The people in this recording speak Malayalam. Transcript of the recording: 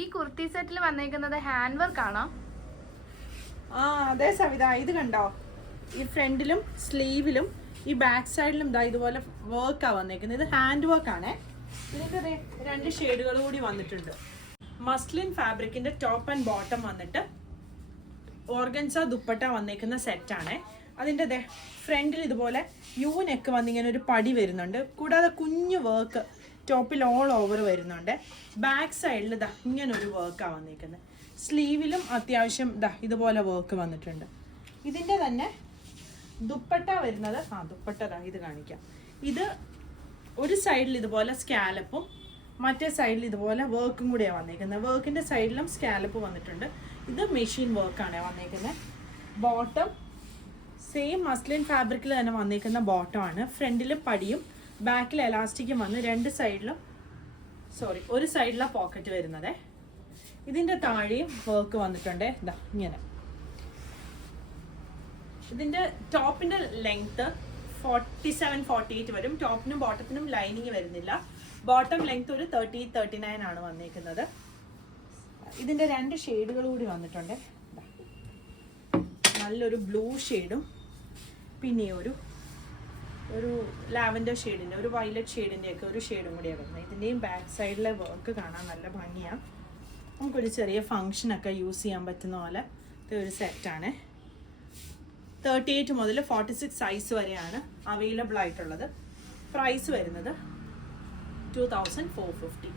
ഈ കുർത്തി സെറ്റിൽ വന്നേക്കുന്നത് ഹാൻഡ് വർക്ക് ആണോ? ആ അതെ സവിത, ഇത് കണ്ടോ? ഈ ഫ്രണ്ടിലും സ്ലീവിലും ഈ ബാക്ക് സൈഡിലും ഇതാ ഇതുപോലെ വർക്കാ വന്നേക്കുന്നത്. ഇത് ഹാൻഡ് വർക്ക് ആണേ. ഇതിന്റെ 2 ഷെയ്ഡുകൾ കൂടി വന്നിട്ടുണ്ട്. മസ്ലിൻ ഫാബ്രിക്കിന്റെ ടോപ്പ് ആൻഡ് ബോട്ടം വന്നിട്ട് ഓർഗൻസ ദുപ്പട്ട വന്നേക്കുന്ന സെറ്റാണ്. അതിൻ്റെ ഫ്രണ്ടിൽ ഇതുപോലെ യു നെക്ക് വന്നിങ്ങനെ ഒരു പടി വരുന്നുണ്ട്. കൂടാതെ കുഞ്ഞു വർക്ക് ടോപ്പിൽ ഓൾ ഓവർ വരുന്നുണ്ട്. ബാക്ക് സൈഡിൽ ഇതാ ഇങ്ങനൊരു വർക്കാണ് വന്നിരിക്കുന്നത്. സ്ലീവിലും അത്യാവശ്യം ഇതാ ഇതുപോലെ വർക്ക് വന്നിട്ടുണ്ട്. ഇതിൻ്റെ തന്നെ ദുപ്പട്ട വരുന്നത് ദുപ്പട്ട ഇത് കാണിക്കാം. ഇത് ഒരു സൈഡിൽ ഇതുപോലെ സ്കാലപ്പും മറ്റേ സൈഡിൽ ഇതുപോലെ വർക്കും കൂടിയാണ് വന്നിരിക്കുന്നത്. വർക്കിൻ്റെ സൈഡിലും സ്കാലപ്പ് വന്നിട്ടുണ്ട്. ഇത് മെഷീൻ വർക്കാണ് വന്നിരിക്കുന്നത്. ബോട്ടം സെയിം മസ്ലിൻ ഫാബ്രിക്കിൽ തന്നെ വന്നിരിക്കുന്ന ബോട്ടമാണ്. ഫ്രണ്ടിൽ പടിയും ബാക്കിൽ എലാസ്റ്റിക്കും വന്ന് ഒരു സൈഡിലാണ് പോക്കറ്റ് വരുന്നത്. ഇതിൻ്റെ താഴെയും വർക്ക് വന്നിട്ടുണ്ട്. ഇതാ ഇങ്ങനെ. ഇതിൻ്റെ ടോപ്പിൻ്റെ ലെങ്ത്ത് 47-48 വരും. ടോപ്പിനും ബോട്ടത്തിനും ലൈനിങ് വരുന്നില്ല. ബോട്ടം ലെങ്ത്ത് ഒരു 30-39 ആണ് വന്നിരിക്കുന്നത്. ഇതിൻ്റെ 2 ഷെയ്ഡുകൾ കൂടി വന്നിട്ടുണ്ട്. നല്ലൊരു ബ്ലൂ ഷെയ്ഡും പിന്നെ ഒരു ലാവൻഡർ ഷെയ്ഡിൻ്റെ ഒരു വയലറ്റ് ഷെയ്ഡിൻ്റെ ഒക്കെ ഒരു ഷെയ്ഡും കൂടിയാണ് വരുന്നത്. ഇതിൻ്റെയും ബാക്ക് സൈഡിലെ വർക്ക് കാണാൻ നല്ല ഭംഗിയാണ്. നമുക്കൊരു ചെറിയ ഫങ്ഷനൊക്കെ യൂസ് ചെയ്യാൻ പറ്റുന്ന പോലെ ഒരു സെറ്റാണ്. 38 മുതൽ 46 സൈസ് വരെയാണ് അവൈലബിൾ ആയിട്ടുള്ളത്. പ്രൈസ് വരുന്നത് 2450.